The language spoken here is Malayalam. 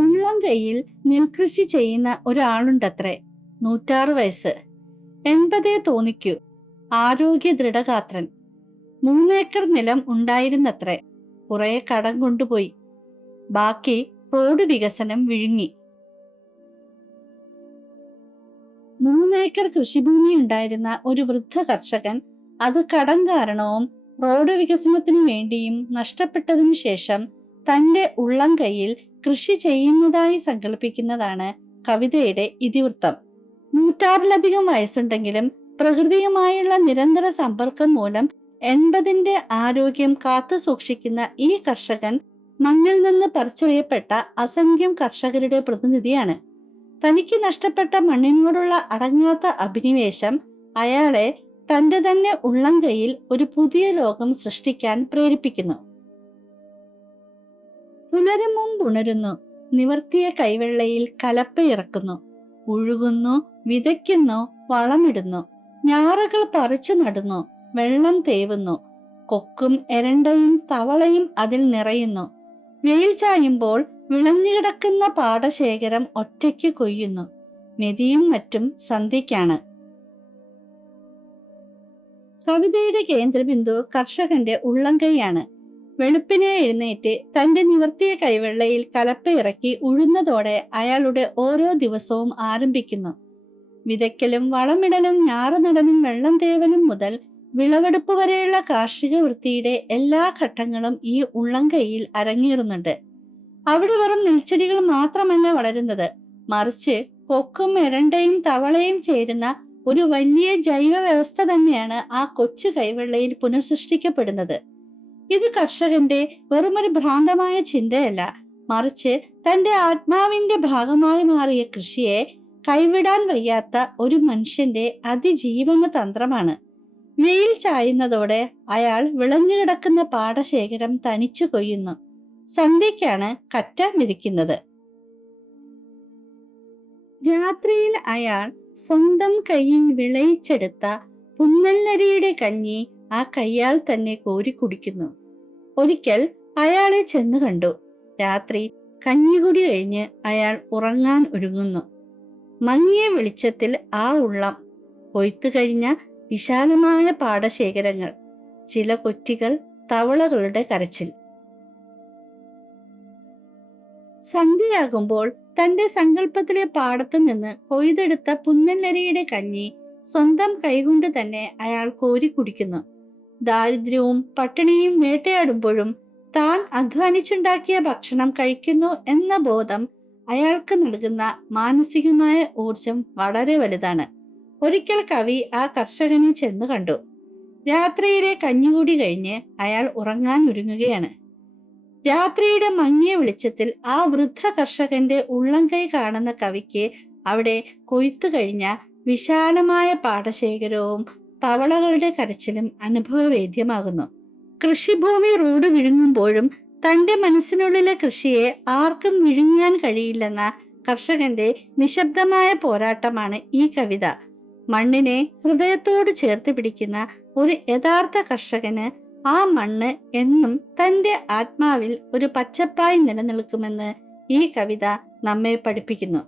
ഉള്ളം കൈയിൽ നെൽകൃഷി ചെയ്യുന്ന ഒരാളുണ്ടത്രേ. 106 വയസ്സ്. 80 തോന്നിക്കൂ. ആരോഗ്യ ദൃഢഗാത്രൻ. 3 ഏക്കർ നിലം ഉണ്ടായിരുന്നത്രേ. കുറെ കടം കൊണ്ടുപോയി. ബാക്കി റോഡ് വികസനം വിഴുങ്ങി. 3 ഏക്കർ കൃഷിഭൂമി ഉണ്ടായിരുന്ന ഒരു വൃദ്ധ കർഷകൻ അത് കടം കാരണവും റോഡ് വികസനത്തിനു വേണ്ടിയും നഷ്ടപ്പെട്ടതിനു ശേഷം തന്റെ ഉള്ളം കൈയിൽ കൃഷി ചെയ്യുന്നതായി സങ്കല്പിക്കുന്നതാണ് കവിതയുടെ ഇതിവൃത്തം. 106-ലധികം വയസ്സുണ്ടെങ്കിലും പ്രകൃതിയുമായുള്ള നിരന്തര സമ്പർക്കം മൂലം 80ന്റെ ആരോഗ്യം കാത്തു സൂക്ഷിക്കുന്ന ഈ കർഷകൻ മണ്ണിൽ നിന്ന് പറിച്ചെറിയപ്പെട്ട അസംഖ്യം കർഷകരുടെ പ്രതിനിധിയാണ്. തനിക്ക് നഷ്ടപ്പെട്ട മണ്ണിനോടുള്ള അടങ്ങാത്ത അഭിനിവേശം അയാളെ തന്റെ തന്നെ ഉള്ളം കൈയിൽ ഒരു പുതിയ ലോകം സൃഷ്ടിക്കാൻ പ്രേരിപ്പിക്കുന്നു. പുലരും മുമ്പുണരുന്നു, നിവർത്തിയ കൈവെള്ളയിൽ കലപ്പയിറക്കുന്നു, ഉഴുകുന്നു, വിതയ്ക്കുന്നു, വളമിടുന്നു, ഞാറുകൾ പറിച്ചു നടുന്നു, വെള്ളം തേവുന്നു, കൊക്കും എരണ്ടയും തവളയും അതിൽ നിറയുന്നു. വെയിൽ ചായുമ്പോൾ വിളഞ്ഞുകിടക്കുന്ന പാടശേഖരം ഒറ്റയ്ക്ക് കൊയ്യുന്നു. മെതിയും മറ്റും സന്ധ്യയ്ക്കാണ്. കവിതയുടെ കേന്ദ്രബിന്ദു കർഷകന്റെ ഉള്ളംകൈയാണ്. വെളുപ്പിനെ എഴുന്നേറ്റ് തന്റെ നിവർത്തിയ കൈവെള്ളയിൽ കലപ്പയിറക്കി ഉഴുന്നതോടെ അയാളുടെ ഓരോ ദിവസവും ആരംഭിക്കുന്നു. വിതയ്ക്കലും വളമിടലും ഞാറുനടലും വെള്ളം തേവലും മുതൽ വിളവെടുപ്പ് വരെയുള്ള കാർഷിക വൃത്തിയുടെ എല്ലാ ഘട്ടങ്ങളും ഈ ഉള്ളംകൈയിൽ അരങ്ങേറുന്നുണ്ട്. അവിടെ വെറും നെൽച്ചെടികൾ മാത്രമല്ല വളരുന്നത്, മറിച്ച് കൊക്കും എരണ്ടയും തവളയും ചേരുന്ന ഒരു വലിയ ജൈവ വ്യവസ്ഥ തന്നെയാണ് ആ കൊച്ചു കൈവെള്ളയിൽ പുനഃസൃഷ്ടിക്കപ്പെടുന്നത്. ഇത് കർഷകന്റെ വെറുമൊരു ഭ്രാന്തമായ ചിന്തയല്ല, മറിച്ച് തന്റെ ആത്മാവിന്റെ ഭാഗമായി മാറിയ കൃഷിയെ കൈവിടാൻ വയ്യാത്ത ഒരു മനുഷ്യന്റെ അതിജീവന തന്ത്രമാണ്. വെയിൽ ചായുന്നതോടെ അയാൾ വിളഞ്ഞുകിടക്കുന്ന പാടശേഖരം തനിച്ചു കൊയ്യുന്നു. സന്ധ്യയ്ക്കാണ് കറ്റ വിധിക്കുന്നത്. രാത്രിയിൽ അയാൾ സ്വന്തം കൈയിൽ വിളയിച്ചെടുത്ത പുന്നല്ലരിയുടെ കഞ്ഞി ആ കയ്യാൽ തന്നെ കോരി കുടിക്കുന്നു. ഒരിക്കൽ അയാളെ ചെന്നു കണ്ടു. രാത്രി കഞ്ഞികുടി കഴിഞ്ഞ് അയാൾ ഉറങ്ങാൻ ഒരുങ്ങുന്നു. മങ്ങിയ വെളിച്ചത്തിൽ ആ ഉള്ളം, കൊയ്ത്തു കഴിഞ്ഞ വിശാലമായ പാടശേഖരങ്ങൾ, ചില കൊറ്റികൾ, തവളകളുടെ കരച്ചിൽ. സന്ധ്യയാകുമ്പോൾ തന്റെ സങ്കല്പത്തിലെ പാടത്തു നിന്ന് കൊയ്തെടുത്ത പുന്നല്ലരിയുടെ കഞ്ഞി സ്വന്തം കൈകൊണ്ട് തന്നെ അയാൾ കോരി കുടിക്കുന്നു. ദാരിദ്ര്യവും പട്ടിണിയും വേട്ടയാടുമ്പോഴും താൻ അധ്വാനിച്ചുണ്ടാക്കിയ ഭക്ഷണം കഴിക്കുന്നു എന്ന ബോധം അയാൾക്ക് നൽകുന്ന മാനസികമായ ഊർജം വളരെ വലുതാണ്. ഒരിക്കൽ കവി ആ കർഷകനെ ചെന്നു കണ്ടു. രാത്രിയിലെ കഞ്ഞികൂടി കഴിഞ്ഞ് അയാൾ ഉറങ്ങാൻ ഒരുങ്ങുകയാണ്. രാത്രിയുടെ മങ്ങിയ വെളിച്ചത്തിൽ ആ വൃദ്ധ കർഷകന്റെ ഉള്ളംകൈ കാണുന്ന കവിക്ക് അവിടെ കൊയ്ത്തു കഴിഞ്ഞ വിശാലമായ പാടശേഖരവും തവളകളുടെ കരച്ചിലും അനുഭവവേദ്യമാകുന്നു. കൃഷിഭൂമി റോഡ് വിഴുങ്ങുമ്പോഴും തന്റെ മനസ്സിനുള്ളിലെ കൃഷിയെ ആർക്കും വിഴുങ്ങാൻ കഴിയില്ലെന്ന കർഷകന്റെ നിശബ്ദമായ പോരാട്ടമാണ് ഈ കവിത. മണ്ണിനെ ഹൃദയത്തോട് ചേർത്ത് പിടിക്കുന്ന ഒരു യഥാർത്ഥ കർഷകന് ആ മണ്ണ് എന്നും തന്റെ ആത്മാവിൽ ഒരു പച്ചപ്പായി നിലനിൽക്കുമെന്ന് ഈ കവിത നമ്മെ പഠിപ്പിക്കുന്നു.